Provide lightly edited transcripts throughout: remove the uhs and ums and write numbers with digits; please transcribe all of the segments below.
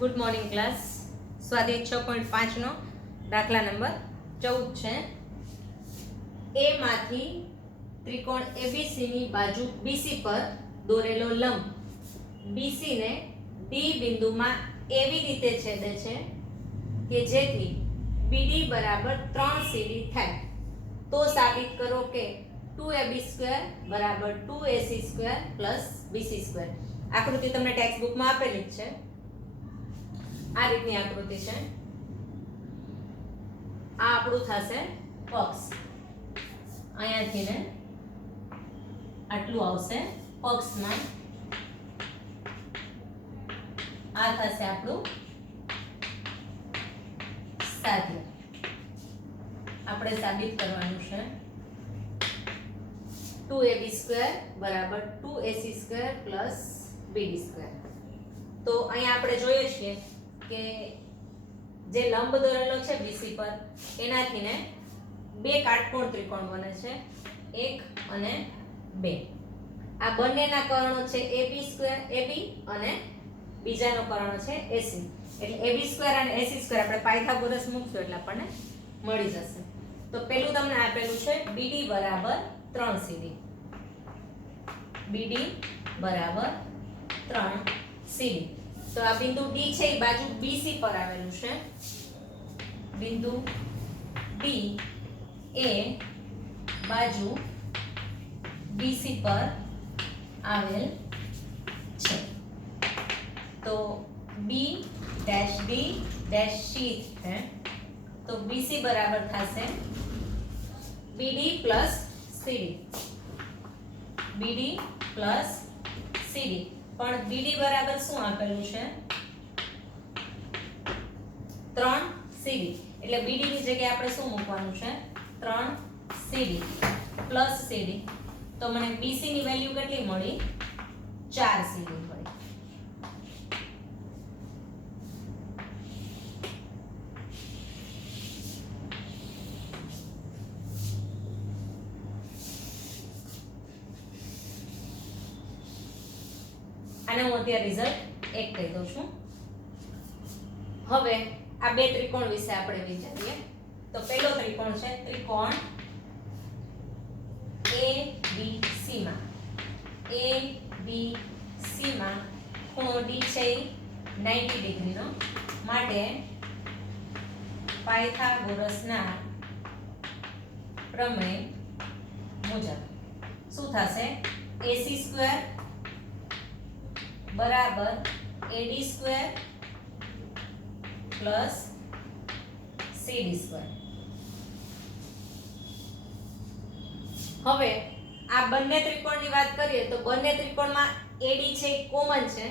Good morning class. સ્વાધ્યાય 6.5 નો દાખલા number 14 છે. એ માંથી ત્રિકોણ એબીસી ની બાજુ બીસી પર દોરેલો લંબ બીસી ને ડી બિંદુમાં એવી રીતે છેદે છે કે જેથી બીડી બરાબર 3CD થાય. તો સાબિત કરો કે 2AB² બરાબર 2AC² પ્લસ BC². આકૃતિ તમને ટેક્સ્ટ બુકમાં આપેલી જ છે. આ રીતની આકૃતિ છે. આ આપણું થશે પક્ષ. અહીંયાથી ને આટલું આવશે પક્ષમાં. આ થશે આપણું સાધ્ય. આપણે સાબિત કરવાનું છે 2AB² બરાબર 2AC² પ્લસ BD². તો અહીંયા આપણે જોઈએ છીએ કે જે લંબ દોરેલો છે બીસી પર એનાથી ને બે કાટકોણ ત્રિકોણ બને છે, 1 અને 2. આ બંનેના કર્ણો છે AB અને બીજાનો કર્ણ છે AC. એટલે AB² અને AC² આપણે પાયથાગોરસ મૂકશું એટલે આપણને મળી જશે. તો પેલું તમને આપેલું છે BD બરાબર 3CD. BD બરાબર 3CD. તો આ બિંદુ D છે એ બાજુ BC પર આવેલું છે. બિંદુ D એ બાજુ BC પર આવેલ છે. તો B-D-C છે. તો BC બરાબર થશે BD plus CD. BD plus CD. પણ BD બરાબર શું આપેલું છે? 3CD. એટલે BD ની જગ્યાએ આપણે શું મૂકવાનું છે? 3CD plus CD. તો મને BC ની વેલ્યુ કેટલી મળી? 4CD મળી. આને હું અત્યારે રિઝલ્ટ 1 કહી દઉં છું. હવે આ બે ત્રિકોણ વિશે આપણે વિચારીએ. તો પહેલો ત્રિકોણ છે ત્રિકોણ ABC માં. ABC માં ખૂણો D છે 90 ડિગ્રીનો. માટે પાયથાગોરસના પ્રમેય મુજબ શું થશે? AC² બરાબર AD² પ્લસ CD². હવે આ બંને ત્રિકોણની વાત કરીએ તો બંને ત્રિકોણમાં AD છે એ કોમન છે.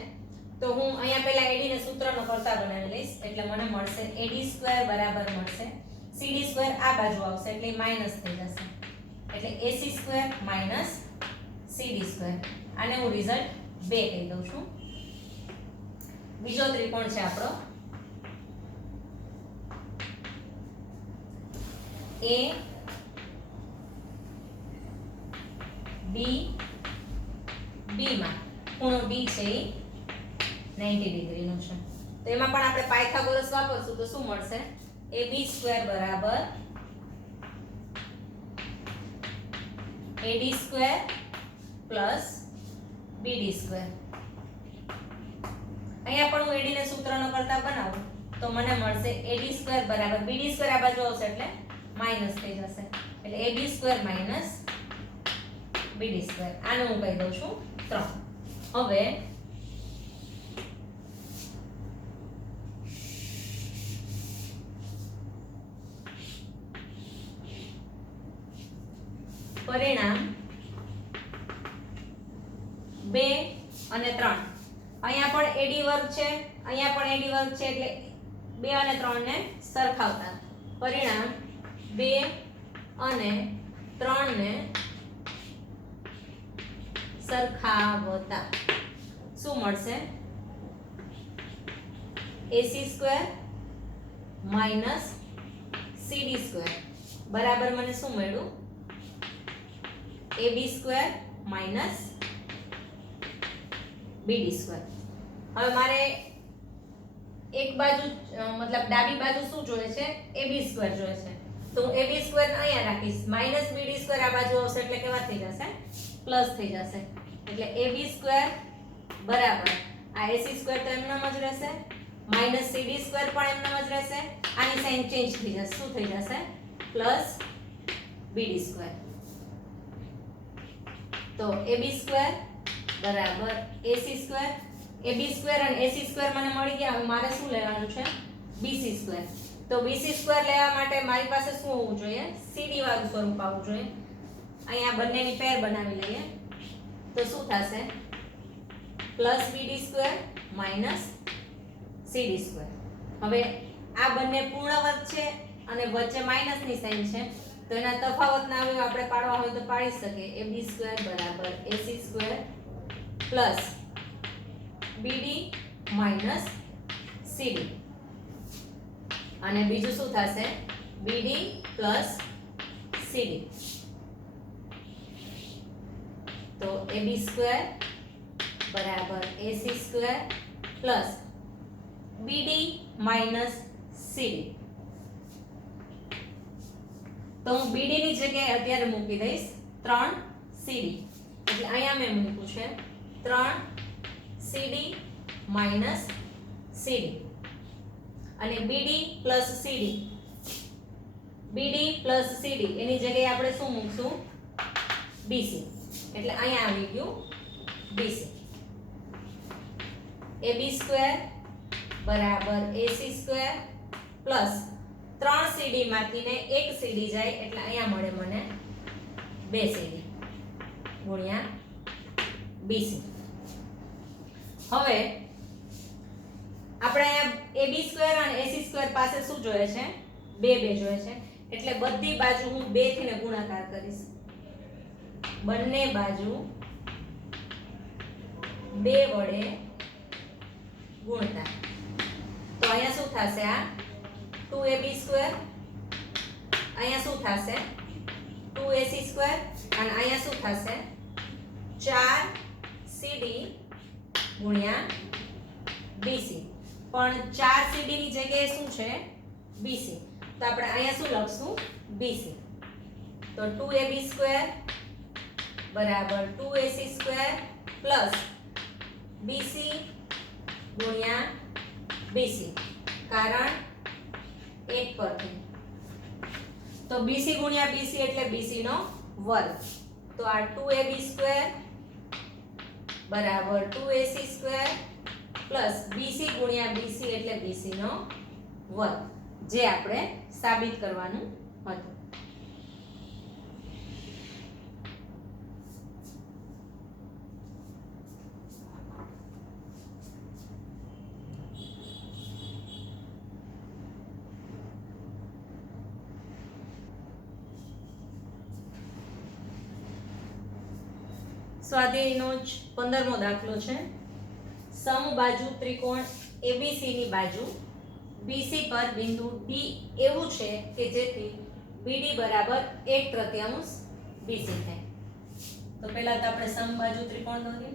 તો હું અહીંયા પહેલા AD ને સૂત્રનો કરતા બનાવી લઈશ. એટલે મને મળશે AD² બરાબર મળશે CD² આ બાજુ આવશે એટલે માઈનસ થઈ જશે. એટલે AC² માઈનસ CD². આને હું રિઝલ્ટ 2 કહી દઉં છું. બીજો ત્રિકોણ છે આપણો ABB માં ખૂણો D છે એ 90 ડિગ્રીનો છે. તો એમાં પણ આપણે પાયથાગોરસ વાપરશું તો શું મળશે? AB² બરાબર AD² પ્લસ BD². અહીંયા પણ હું AD ને સૂત્રનો કરતા બનાવું તો મને મળશે AD² બરાબર BD² આ બાજુ આવશે એટલે માઈનસ થઈ જશે. એટલે AB² માઈનસ BD². આને હું કહી દઉં છું 3. હવે પરિણામ 2 અને 3. અહીંયા પણ AD વર્ગ છે, અહીંયા પણ AD વર્ગ છે. એટલે 2 અને 3 ને સરખાવતા પરિણામ 2 અને 3 ને સરખાવતા શું મળશે? AC² માઈનસ CD² બરાબર મને શું મળ્યું? AB² minus BD². હવે મારે એક બાજુ મતલબ ડાબી બાજુ શું જોઈએ છે ab² જોઈએ છે તો હું ab² અહીંયા રાખીશ -bd² આ બાજુ આવશે એટલે કેવા થઈ જશે પ્લસ થઈ જશે એટલે ab² બરાબર આ ac² તો એમનામ જ રહેશે -cd² પણ એમનામ જ રહેશે આની સાઇન ચેન્જ થઈ જશે શું થઈ જશે +bd² તો ab² બરાબર ac² ab² અને ac² મને મળી ગયા હવે મારે શું લેવાનું છે bc² તો bc² લેવા માટે મારી પાસે શું હોવું જોઈએ cd વાળું સ્વરૂપ આવવું જોઈએ અહીંયા બંનેની પેર બનાવી લઈએ તો શું થશે +bd² -cd². હવે આ બંને પૂર્ણવર્ગ છે અને વચ્ચે માઈનસની સાઇન છે તો એના તફાવતના અવયવ આપણે પાડવા હોય તો પાડી શકીએ ab² બરાબર ac² +bd - cd અને બીજું શું થશે bd + cd તો ab² બરાબર ac² +bd - cd તો હું bd ની જગ્યાએ અત્યારે મૂકી દઈશ 3cd એટલે અહીંયા મેં મૂક્યું છે 3cd - cd અને bd + cd એની જગ્યાએ આપણે શું મૂકશું bc એટલે અહીંયા આવી ગયું bc ab² બરાબર ac² +3cd માંથી ને 1cd જાય એટલે અહીંયા મળે મને 2cd ગુણ્યા bc હવે આપણે અહીંયા ab² અને ac² પાસે શું જોઈએ છે 2 જોઈએ છે એટલે બધી બાજુ હું 2 થી ને ગુણાકાર કરીશ બંને બાજુ 2 વડે ગુણતા તો અહીંયા શું થશે આ 2ab² અહીંયા શું થશે 2ac² અને અહીંયા શું થશે 4cd ગુણ્યા bc પણ 4cd ની જગ્યાએ શું છે bc તો આપણે અહીંયા શું લખશું bc તો 2ab² બરાબર 2ac² +bc ગુણ્યા bc કારણ 1 પરથી તો bc ગુણ્યા bc એટલે bc નો વર્ગ તો આ 2ab² બરાબર 2ac² +bc ગુણ્યા bc એટલે bc નો વર્ગ જે આપણે સાબિત કરવાનું હતું સ્વાધ્યાયનો જ 15મો દાખલો છે સમબાજુ ત્રિકોણ ABC ની બાજુ BC પર બિંદુ D એવું છે કે જેથી BD બરાબર 1/3 BC થાય તો પહેલા તો આપણે સમબાજુ ત્રિકોણ દોરીએ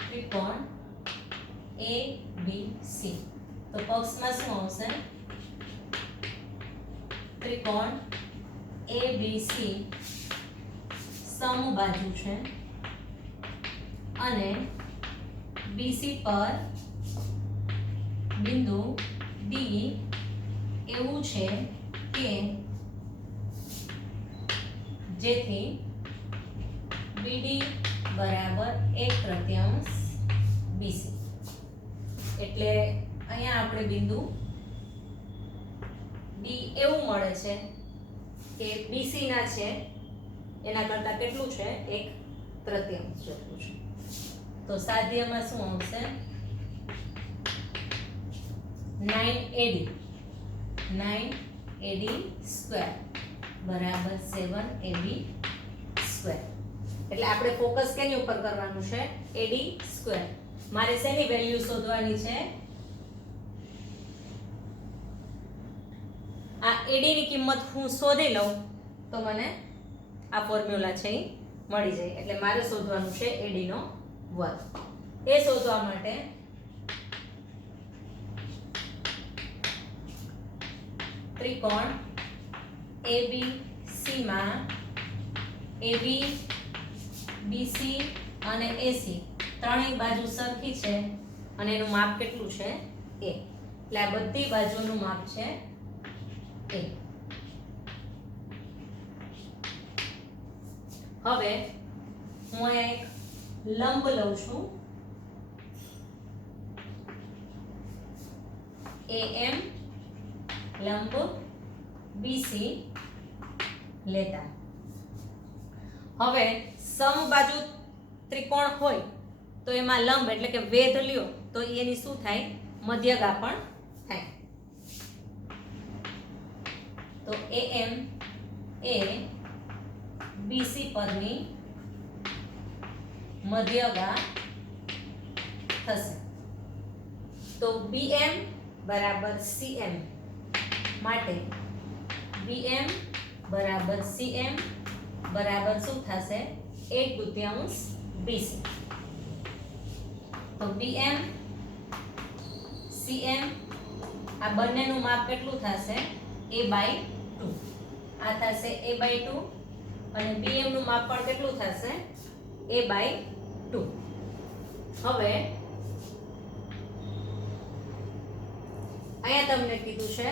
ત્રિકોણ ABC તો પક્ષમાં શું આવશે ત્રિકોણ ABC સમબાજુ છે અને BC પર બિંદુ D એવું છે કે જેથી BD બરાબર 1/3 BC એટલે અહીંયા આપણે બિંદુ D એવું મળે છે કે BC ના છે એના કરતા કેટલું છે 1/3 જેટલું છે તો સાધ્યમાં શું આવશે 9AD 9AD² બરાબર 7AB² એટલે આપણે ફોકસ કેની ઉપર કરવાનું છે AD² મારે શેની વેલ્યુ શોધવાની છે આ AD ની કિંમત હું શોધી લઉં તો મને આ ફોર્મ્યુલા છે એ મળી જાય એટલે મારે શોધવાનું છે AD નો વર્ગ એ શોધવા માટે ત્રિકોણ ABC માં AB BC અને AC ત્રણેય બાજુ સરખી છે અને એનું માપ કેટલું છે a, એટલે આ બધી બાજુનું માપ છે a. હવે હું અહીંયા એક લંબ લઉં છું AM લંબ BC લેતા. હવે સમબાજુ ત્રિકોણ હોય તો એમાં લંબ એટલે કે વેધ લ્યો તો એની શું થાય? મધ્યગા પણ થાય. તો AM એ BC પરની મધ્યગા થશે. તો BM બરાબર CM માટે BM બરાબર CM બરાબર શું થશે? 1/2 BC. તો BM CM આ બંનેનું માપ કેટલું થશે? a/2. આ થશે a/2 અને BM નું માપ પણ કેટલું થશે? a/2. હવે અહીંયા તમને કીધું છે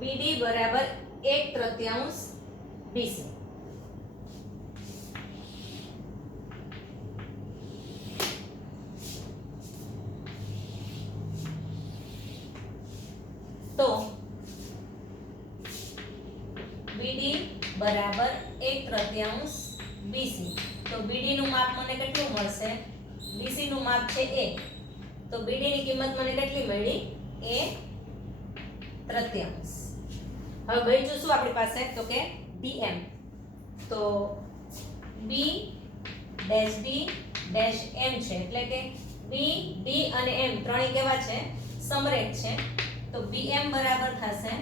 BD બરાબર 1/3 BC. તો BD બરાબર 1/3 BC. તો BD નું માપ મને કેટલું મળશે? BC નું માપ છે a. તો BD ની કિંમત મને કેટલી મળી? a/3. હવે બીજું શું આપણી પાસે? તો કે DM. તો B dash D dash M છે એટલે કે B D અને M ત્રણેય કેવા છે? સમરેખ છે. તો BM બરાબર થશે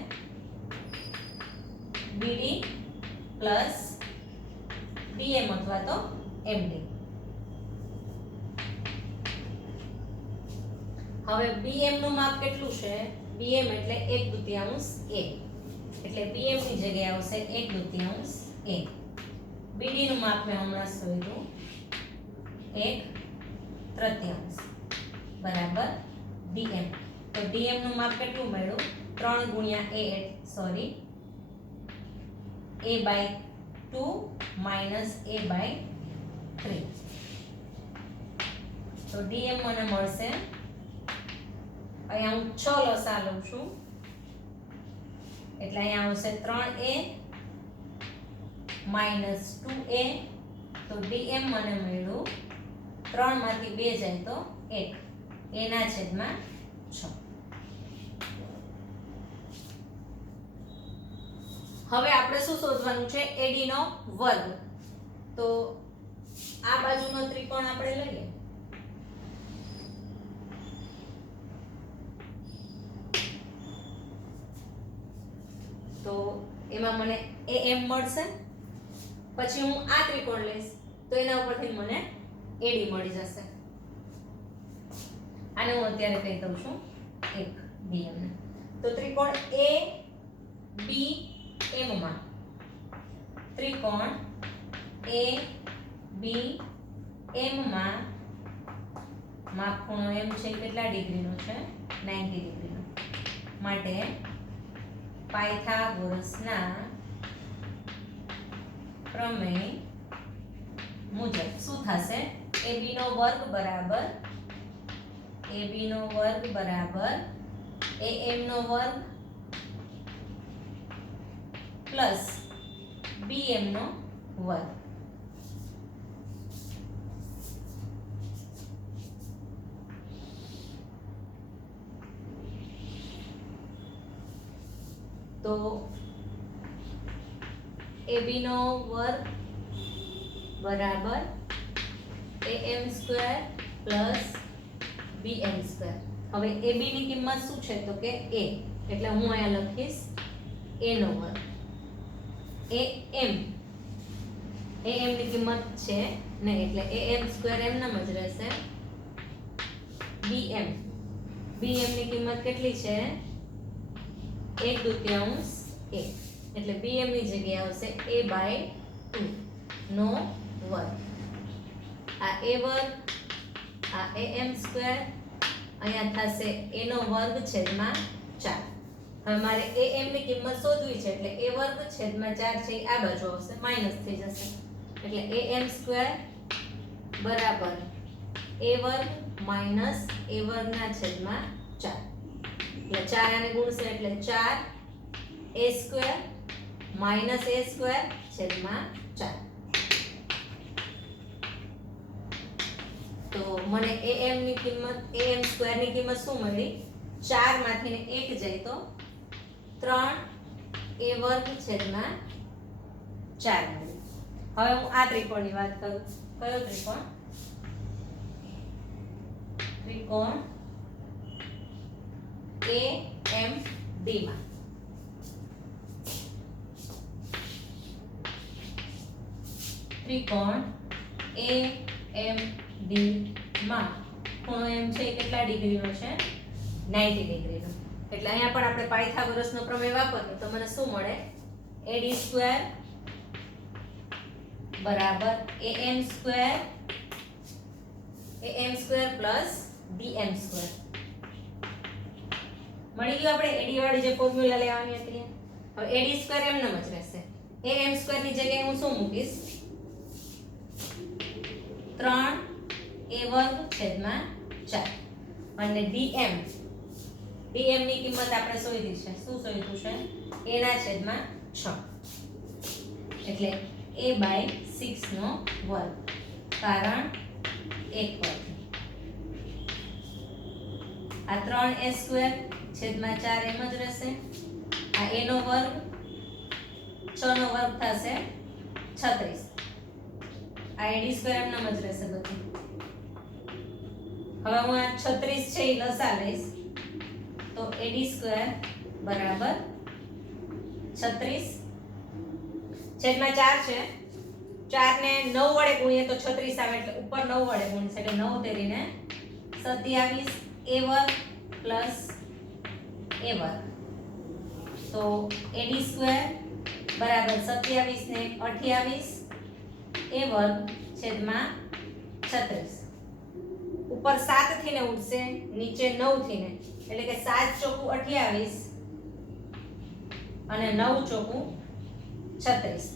BD પ્લસ DM અથવા તો MD. હવે BM નું માપ કેટલું છે? BM એટલે 1/2 a. એટલે BM ની જગ્યાએ આવશે 1/2 a. BD નું માપ મેં હમણાં શોધ્યું 1/3 બરાબર DM. તો DM નું માપ કેટલું મળ્યું? 3 ગુણ્યા a sorry a/2 minus a/3. તો DM મને મળશે, અહીંયા હું 6 લસા લઉં છું એટલે અહીંયા આવશે 3a માઈનસ 2a. તો DM મને મળ્યું 3 માંથી 2 જાય તો 1 એના છેદમાં 6. હવે આપણે શું શોધવાનું છે? AD નો વર્ગ. તો આ બાજુનો ત્રિકોણ આપણે લઈએ. તો એમાં મને AM મળશે. પછી હું આ ત્રિકોણ લઈશ તો એના ઉપરથી મને AD મળી જશે. આને હું અત્યારે કહી દઉં છું 1 DM ને. તો ત્રિકોણ ABM માં ત્રિકોણ ABM માં માપ ખૂણો M છે કેટલા ડિગ્રીનો છે? 90 ડિગ્રીનો. માટે પાયથાગોરસના પ્રમેય મુજબ શું થશે? AB નો વર્ગ બરાબર AM નો વર્ગ પ્લસ BM નો વર્ગ. તો AB નો વર્ગ બરાબર AM² પ્લસ BM². હવે AB ની કિંમત શું છે? તો કે a. એટલે હું અહીંયા લખીશ a નો વર્ગ. AM ની કિંમત છે નહીં એટલે AM² એમ નામ જ રહેશે bm bm ની કિંમત કેટલી છે 1/2 a એટલે bm ની જગ્યાએ આવશે a/2 નો વર્ગ આ a વર્ગ આ am સ્ક્વેર અહીંયા થશે a નો વર્ગ છેદમાં 4 હવે મારે am ની કિંમત શોધવી છે એટલે a વર્ગ છેદમાં 4 છે આ બાજુ આવશે માઈનસ થઈ જશે એટલે am સ્ક્વેર બરાબર a વર્ગ માઈનસ a વર્ગના છેદમાં 4 એટલે 4 આને ગુણશે એટલે 4 a square minus a square છેદમાં 4 તો મને am ની કિંમત am સ્ક્વેર ની કિંમત શું મળી 4 માંથી 1 જાય તો 3 a વર્ગ છેદમાં 4 મળી હવે હું આ ત્રિકોણની વાત કરું કયો ત્રિકોણ ત્રિકોણ AMD માં ત્રિકોણ AMD માં ખૂણો m છે એ કેટલા ડિગ્રીનો છે 90 ડિગ્રીનો એટલે અહીંયા પણ આપણે પાયથાગોરસનો પ્રમેય વાપરીએ તો મને શું મળે AD સ્ક્વેર બરાબર AM square plus BM square મળી ગયું આપણે AD વાળી જે ફોર્મ્યુલા લેવાની હતી હવે AD સ્ક્વેર એમનેમ જ રહેશે AM સ્ક્વેર ની જગ્યાએ હું શું મૂકીશ 3 a વર્ગ છેદમાં 4 અને dm ની કિંમત આપણે શોધી છે શું શોધ્યું છે a ના છેદમાં 6 એટલે a/6 નો વર્ગ કારણ 1 વર્ગ આ 3a સ્ક્વેર છેદમાં 4 એમ જ રહેશે આ a નો વર્ગ 6 નો વર્ગ થશે 36 આ AD સ્ક્વેર એમનેમ જ રહેશે બધું હવે હું આ 36 છે એ લસા લઈશ તો AD સ્ક્વેર બરાબર 36 છેદમાં 4 છે 4 ને 9 વડે ગુણીએ તો 36 આવે એટલે ઉપર 9 વડે ગુણીશ એટલે 9 તેરીને 27 a વર્ગ પ્લસ a વર્ગ તો AD સ્ક્વેર બરાબર 27 ને 28 a વર્ગ છેદમાં 36 ઉપર 7 થી ને ઉડશે નીચે 9 થી ને એટલે કે 7 ચોકુ 28 અને 9 ચોકુ 36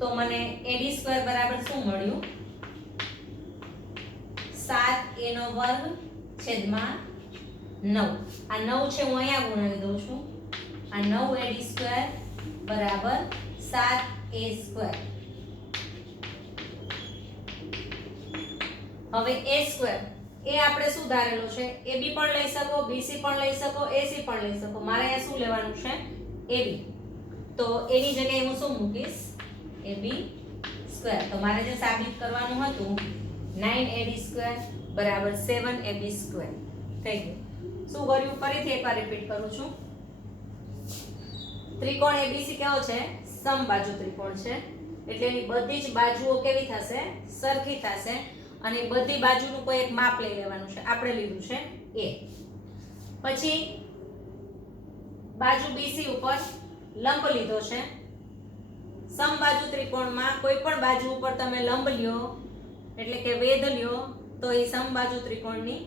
તો મને AD સ્ક્વેર બરાબર શું મળ્યું 7a નો વર્ગ છેદમાં 9 આ 9 છે હું અહીંયા ગુણાવી દઉં છું આ 9 AD સ્ક્વેર બરાબર 7a સ્ક્વેર હવે a સ્ક્વેર એ આપણે શું ધારેલો છે AB પણ લઈ શકો BC પણ લઈ શકો AC પણ લઈ શકો મારે અહીંયા શું લેવાનું છે AB તો a ની જગ્યાએ હું શું મૂકીશ AB સ્ક્વેર તો મારે જે સાબિત કરવાનું હતું 9AD સ્ક્વેર બરાબર 7AB સ્ક્વેર થઈ ગયું શું કર્યું ફરીથી એકવાર રિપીટ કરું છું ત્રિકોણ ABC કેવો છે સમબાજુ ત્રિકોણ છે એટલે એની બધી જ બાજુઓ કેવી થશે સરખી થશે અને બધી બાજુનું કોઈ એક માપ લઈ લેવાનું છે આપણે લીધું છે A પછી બાજુ BC ઉપર લંબ લીધો છે સમબાજુ ત્રિકોણમાં કોઈ પણ બાજુ ઉપર તમે લંબ લ્યો એટલે કે વેધ લ્યો તો એ સમબાજુ ત્રિકોણની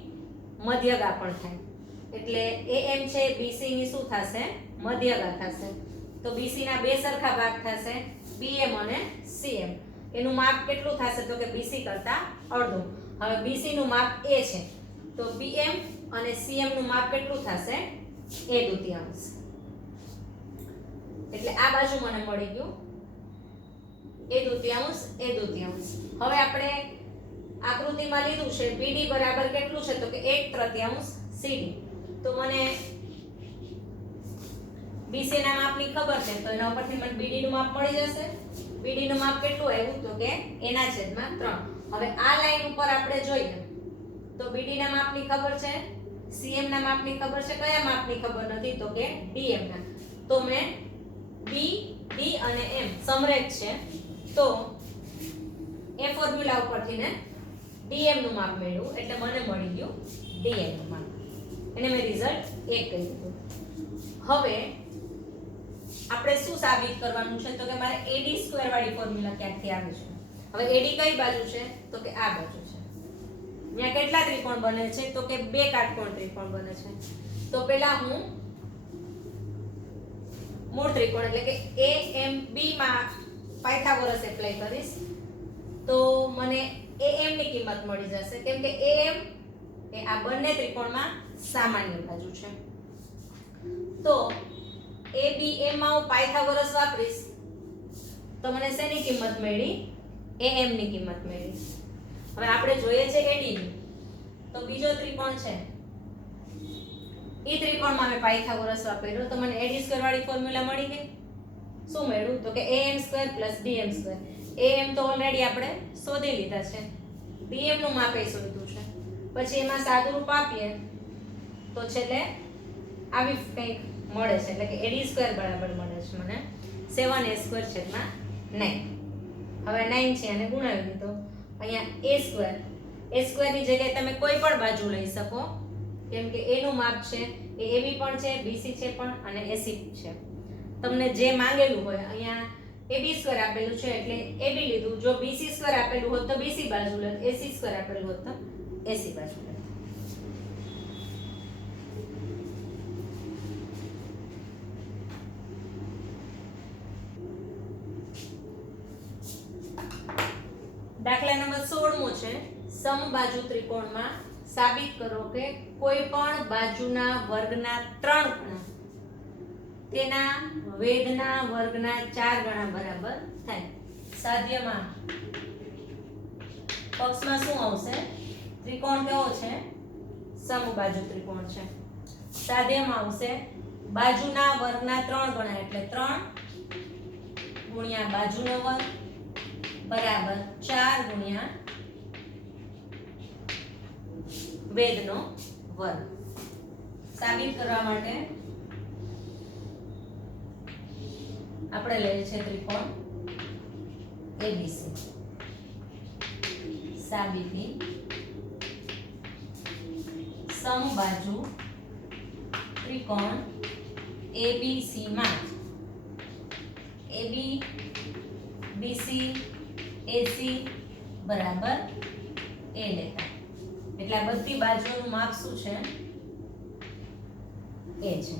મધ્યગા પણ થાય એટલે AM છે BC ની શું થશે મધ્યગા થશે તો BC ના બે સરખા ભાગ થશે BM અને CM એનું માપ કેટલું થશે તો કે BC કરતા અડધું હવે BC નું માપ A છે તો BM અને CM નું માપ કેટલું થશે A દુત્યાંશ એટલે આ બાજુ મને મળી ગયું A દુત્યાંશ હવે આપણે આકૃતિમાં લીધું છે BD બરાબર કેટલું છે તો કે 1/3 CD તો મને BC ના માપની ખબર છે તો એના ઉપરથી મને BD નું માપ મળી જશે BD નું માપ કેટલું આવ્યું તો કે a ના છેદમાં 3 હવે આ લાઈન ઉપર આપણે જોઈએ તો BD ના માપની ખબર છે CM ના માપની ખબર છે કયા માપની ખબર નથી તો કે DM ના તો મેં B D અને M સમરેખ છે તો એ ફોર્મ્યુલા ઉપરથી ને dm નું માપ મેળવ્યું એટલે મને મળી ગયું dm નું માપ. એને મેં રિઝલ્ટ 1 કહી દીધું. હવે આપણે શું સાબિત કરવાનું છે તો કે મારે AD² વાળી ફોર્મ્યુલા ક્યાંથી આવે છે. હવે AD કઈ બાજુ છે તો કે આ બાજુ છે. ત્યાં કેટલા ત્રિકોણ બને છે તો કે બે કાટકોણ ત્રિકોણ બને છે. તો પહેલા હું મૂળ ત્રિકોણ એટલે કે AMB માં પાયથાગોરસ એપ્લાય કરીશ તો મને AM ની કિંમત મળી જશે કેમ કે AM એ આ બંને ત્રિકોણમાં સામાન્ય બાજુ છે. તો ABM માં હું પાયથાગોરસ વાપરીશ તો મને શેની કિંમત મળી AM ની કિંમત મળી. હવે આપણે જોઈએ છે AD ની તો બીજો ત્રિકોણ છે એ ત્રિકોણમાં મેં પાયથાગોરસ વાપર્યો તો મને AD² વાળી ફોર્મ્યુલા મળી ગઈ. શું મળ્યું તો કે AM² + BM². AM તો ઓલરેડી આપણે શોધી લીધા છે, BM નું માપ એ શોધ્યું છે. પછી એમાં સાદુરૂપ આપીએ તો છેલ્લે આવી કંઈક મળે છે એટલે કે AD² બરાબર મળે છે મને 7a²/9. હવે 9 છે અને ગુણાવી દીધો. અહીંયા a² ની જગ્યાએ તમે કોઈ પણ બાજુ લઈ શકો કેમ કે a નું માપ છે એ AB પણ છે, BC છે પણ અને AC છે. તમને જે માંગેલું હોય અહીંયા AB² આપેલું છે એટલે AB લીધું. જો BC² આપેલું હોત તો BC બાજુ લેત, AC² આપેલું હોત તો AC બાજુ લેત. દાખલા નંબર 16મો છે સમબાજુ ત્રિકોણમાં સાબિત કરો કે કોઈ પણ બાજુના વર્ગના 3 ગણા તેના વેધના વર્ગના 4 ગણા બરાબર થાય. સાધ્યમાં પક્ષમાં શું આવશે? ત્રિકોણ કેવો છે? સમબાજુ ત્રિકોણ છે. સાધ્યમાં આવશે બાજુના વર્ગના 3 ગણા એટલે 3 ગુણ્યા બાજુનો વર્ગ બરાબર 4 ગુણ્યા વેધનો વર્ગ. સાબિત કરવા માટે આપણે લઈએ છીએ ત્રિકોણ ABC. સાબિતી સમબાજુ ત્રિકોણ ABC માં AB BC AC બરાબર A લેતા એટલે આ બધી બાજુઓનું માપ શું છે? A છે.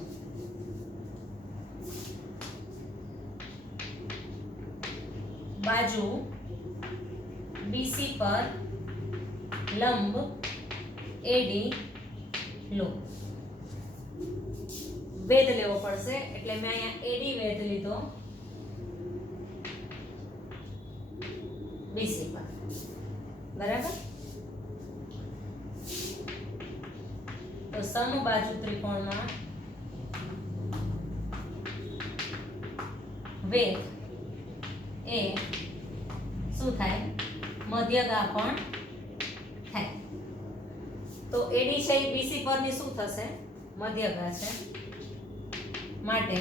બાજુ BC પર લંબ AD લો. વેધ લેવો પડશે એટલે મેં અહીંયા AD વેધ લીધો BC પર બરાબર. તો સમબાજુ ત્રિકોણમાં વેધ એ શું થાય? મધ્યગા પણ થાય. તો AD છે એ BC પરની શું થશે? મધ્યગા છે. માટે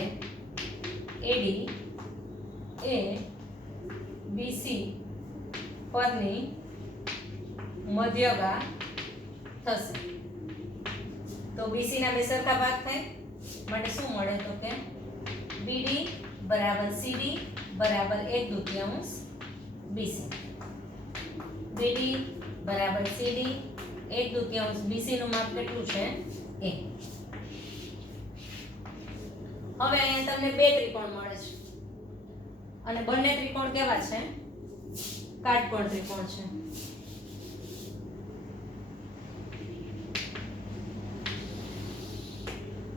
AD એ BC પરની મધ્યગા થશે. તો BC ના બે સરખા ભાગ થાય માટે શું મળે તો કે BD બરાબર CD બરાબર 1/2 BC. BD બરાબર CD 1/2 BC નું માપ કેટલું છે? A. હવે અહીંયા તમને બે ત્રિકોણ મળે છે અને બંને ત્રિકોણ કેવા છે? કાટકોણ ત્રિકોણ છે.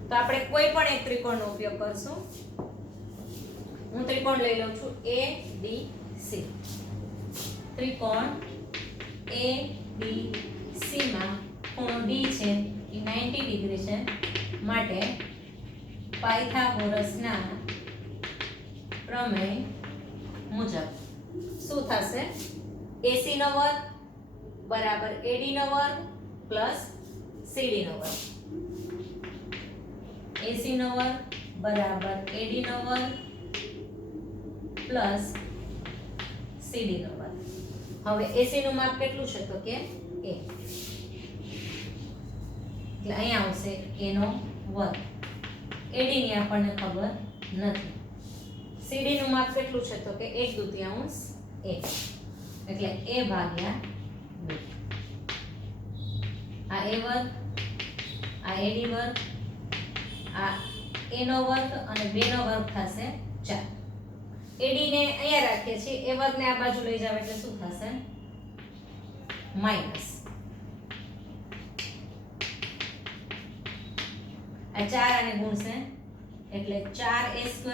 તો આપણે કોઈ પણ એક ત્રિકોણનો ઉપયોગ કરશું. હું ત્રિકોણ લઈ લઉં છું ADC. ત્રિકોણ ADC માં ખૂણો D છે એ 90 ડિગ્રી છે માટે પાયથાગોરસના પ્રમેય મુજબ શું થશે? AC નો વર્ગ બરાબર AD નો વર્ગ પ્લસ CD નો વર્ગ. AC નો વર્ગ બરાબર AD નો વર્ગ પ્લસ CD નો વર્ગ. હવે AC નું માપ કેટલું છે તો કે a, એટલે અહીંયા આવશે a નો વર્ગ. AD ની આપણને ખબર નથી. CD નું માપ કેટલું છે તો કે 1/2 a, એટલે a ભાગ્યા 2. આ a વર્ગ, આ AD વર્ગ, આ a નો વર્ગ અને 2 નો વર્ગ થશે 4. AD ને અહીંયા રાખીએ છીએ, a વર્ગને આ બાજુ લઈ જાવ એટલે શું થશે માઈનસ. આ 4 આને ગુણશે એટલે 4a²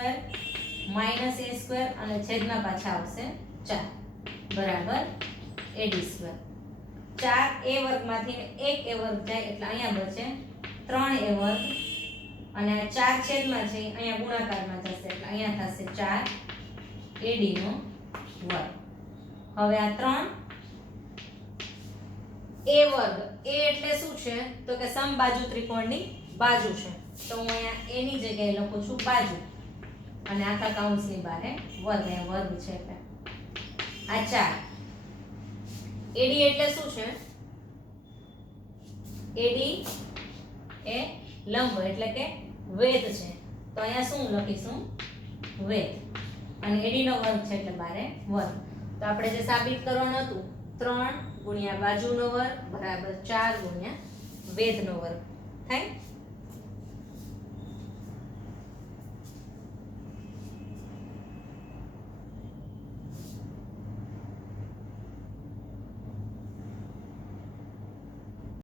માઈનસ a² અને છેદમાં પાછા આવશે 4 બરાબર AD². 4a વર્ગમાંથી 1a વર્ગ જાય એટલે અહીંયા બચે 3a વર્ગ અને આ 4 છેદમાં છે અહીંયા ગુણાકારમાં જશે એટલે અહીંયા થશે 4 AD નો વર્ગ. હવે આ 3 a વર્ગ, a એટલે શું છે તો કે સમબાજુ ત્રિકોણની બાજુ છે, તો હું અહીંયા a ની જગ્યાએ લખું છું બાજુ અને આખા કૌંસની બહાર વર્ગ, અહીંયા વર્ગ છે એટલે આ 4. AD એટલે શું છે? AD એ લંબ એટલે કે વેધ છે, તો અહીંયા શું લખીશું વેધ, અને AD નો વર્ગ છે એટલે બારે વર્ગ. તો આપણે જે સાબિત કરવાનું હતું 3 ગુણ્યા બાજુનો વર્ગ બરાબર 4 ગુણ્યા વેધનો વર્ગ થાય.